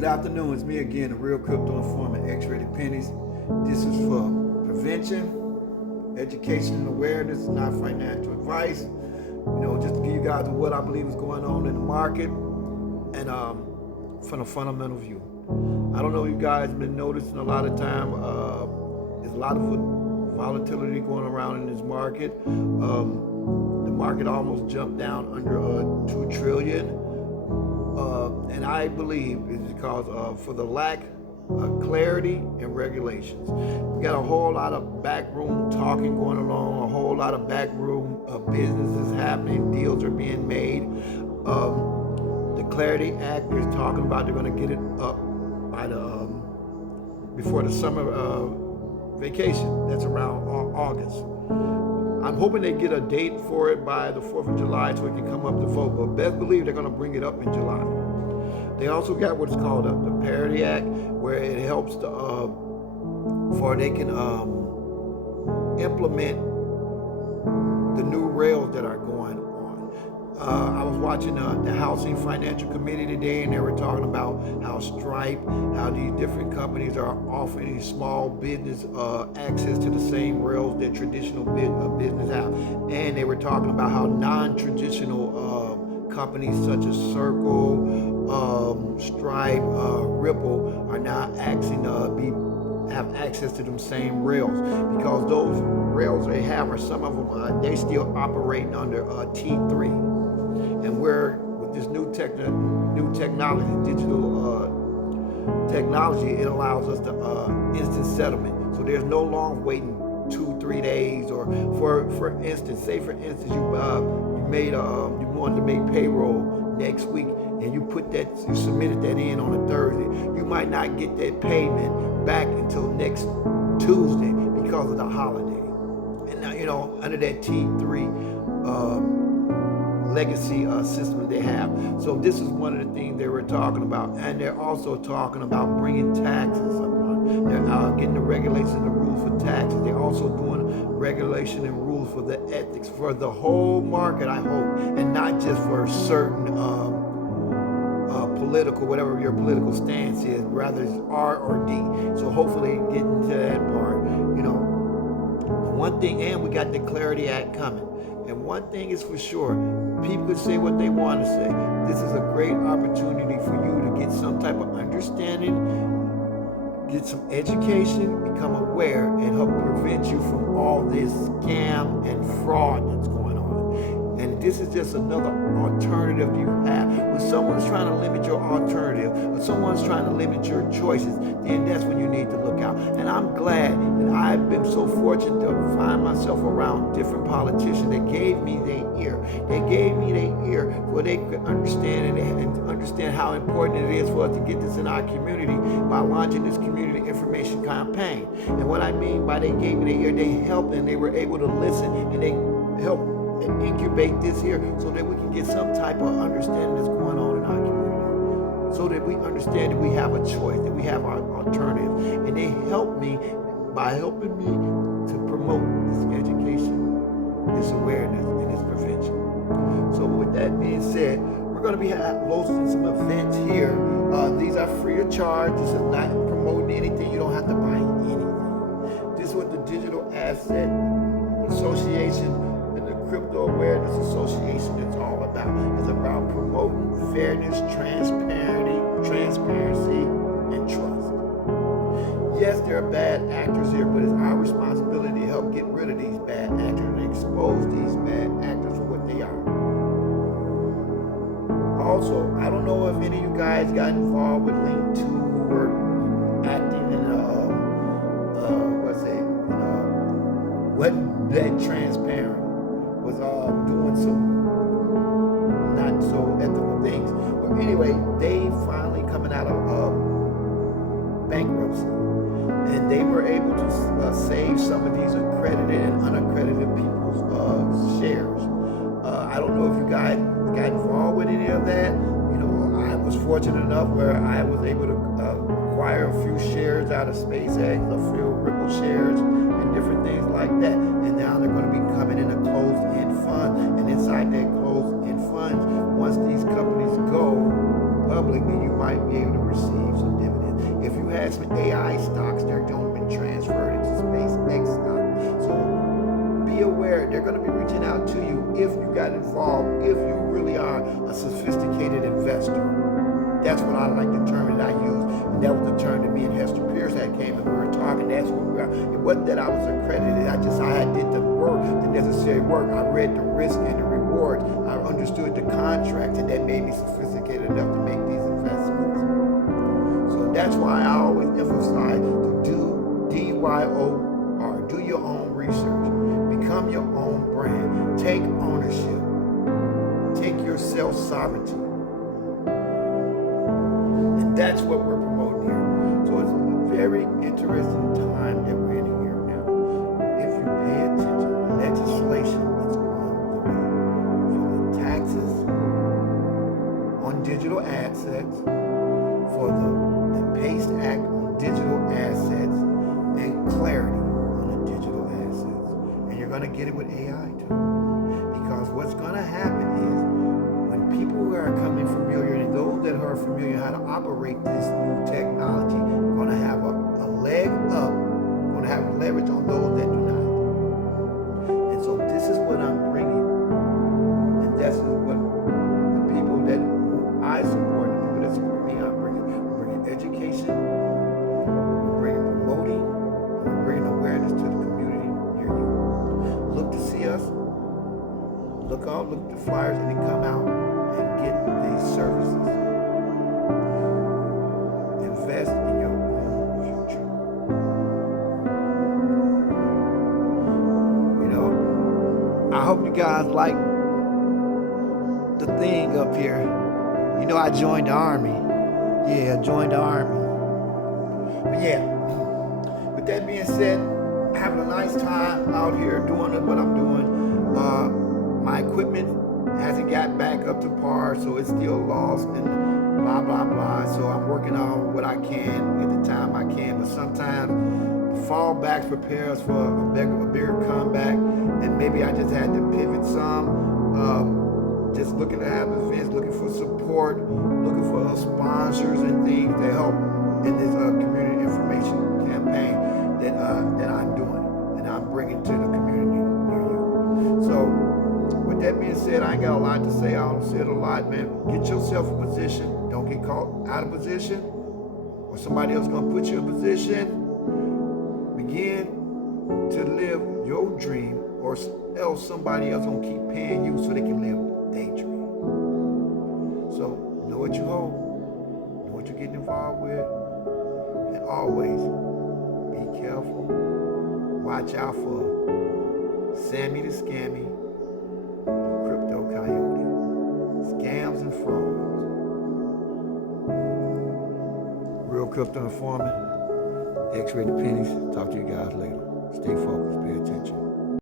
Good afternoon. It's me again, the real crypto informant, X-Rated Pennies. This is for prevention, education, and awareness, not financial advice. Just to give you guys what I believe is going on in the market and from a fundamental view. I don't know if you guys have been noticing a lot of time. There's a lot of volatility going around in this market. The market almost jumped down under 2 trillion. And I believe it's because for the lack of clarity and regulations. We got a whole lot of backroom talking going along, a whole lot of backroom businesses happening, deals are being made. The Clarity Act is talking about they're going to get it up by before the summer vacation. That's around August. I'm hoping they get a date for it by the 4th of July so it can come up to vote, but best believe they're going to bring it up in July. They also got what's called the Parity Act, where it helps for they can implement the new rails that are going on. I was watching the Housing Financial Committee today, and they were talking about how Stripe, how these different companies are offering these small business access to the same rails that traditional business have. And they were talking about how non-traditional companies such as Circle, Stripe, Ripple are now asking have access to them same rails, because those rails they have, or some of them, they still operating under T3. And where with this new technology, digital technology, it allows us to instant settlement. So there's no long waiting 2-3 days, or for instance, say for instance you wanted to make payroll next week, and you submitted that in on a Thursday. You might not get that payment back until next Tuesday because of the holiday. And now, under that T3 legacy system that they have. So this is one of the things they were talking about. And they're also talking about bringing taxes upon. They're getting the regulations and the rules for taxes. They're also doing regulation and rules for the ethics for the whole market, I hope, and not just for certain political, whatever your political stance is, rather it's R or D. So hopefully getting to that part. One thing, and we got the Clarity Act coming. And one thing is for sure, people can say what they want to say. This is a great opportunity for you to get some type of understanding, get some education, become aware, and help prevent you from all this scam and fraud that's going on. And this is just another alternative you have. When someone's trying to limit your alternative, when someone's trying to limit your choices, then that's when you need to look out. And I'm glad that I've been so fortunate to find myself around different politicians that gave me their ear. They gave me their ear where they could understand and understand how important it is for us to get this in our community by launching this community information campaign. And what I mean by they gave me their ear, they helped and they were able to listen, and they helped incubate this here so that we can get some type of understanding that's going on in our community, so that we understand that we have a choice, that we have our alternative. And they helped me by helping me to promote this education, this awareness, and this prevention. So with that being said, we're going to be hosting some events here. These are free of charge. This is not promoting anything. You don't have to buy anything. This is what the Digital Asset Association and the Crypto Awareness Association is all about. It's about promoting fairness, transparency, and trust. Yes, there are bad actors here, but it's our responsibility to help get rid of these bad actors and expose these bad actors for what they are. Also, I don't know if any of you guys got involved with Link2, who were acting in wasn't that transparent, was doing some not so ethical things. But anyway, they finally coming out of bankruptcy, and they were able to save some of these accredited and unaccredited people's shares. I don't know if you guys got involved with any of that. I was fortunate enough where I was able to acquire a few shares out of SpaceX, a few Ripple shares, and different things like that. And now they're going to be coming in a closed-end fund. And inside that closed-end fund, once these companies go publicly, you might be able to receive investment AI stocks. They're going to be transferred into SpaceX stock. So be aware. They're going to be reaching out to you if you got involved, if you really are a sophisticated investor. That's what I like the term that I use, and that was the term that me and Hester Pierce had came and we were talking. That's what we are. It wasn't that I was accredited. I did the work, the necessary work. I read the risk and the reward. I understood the contract, and that made me sophisticated enough to make these investments. So that's why I always emphasize to do DYOR, do your own research, become your own brand, take ownership, take your self-sovereignty. That's what we're promoting here. So it's a very interesting time that we're in here now. If you pay attention, legislation is on the way for the taxes on digital assets, for the PACE Act on digital assets, and clarity on the digital assets. And you're going to get it with AI too. Because what's going to happen is, people who are coming familiar and those that are familiar how to operate this new technology are going to have a leg up, going to have leverage on those that do not. And so this is what I'm bringing, and this is what the people that I support, the people that support me, I'm bringing education, I'm bringing promoting, I'm bringing awareness to the community near you. Look to see us, look at the flyers, and then come out and get these services. Invest in your own future. You know, I hope you guys like the thing up here. You know, I joined the Army. Yeah, I joined the Army. But yeah, with that being said, having a nice time out here doing what I'm doing. My equipment hasn't got back up to par, so it's still lost and blah, blah, blah. So I'm working on what I can at the time I can, but sometimes fallbacks prepare us for a bigger comeback, and maybe I just had to pivot some, just looking to have events, looking for support, looking for sponsors and things to help in this community information campaign that I'm doing, and I'm bringing to the community near you. So, with that being said, I ain't got a lot to say. I don't say it a lot, man. Get yourself in position. Don't get caught out of position, or somebody else gonna put you in position. Begin to live your dream, or else somebody else gonna keep paying you so they can live their dream. So know what you hold, know what you're getting involved with, and always be careful. Watch out for Sammy the Scammy, Crypto Coyote, scams and frauds. Real Crypto Informant, X-Ray the Pennies. Talk to you guys later. Stay focused, pay attention.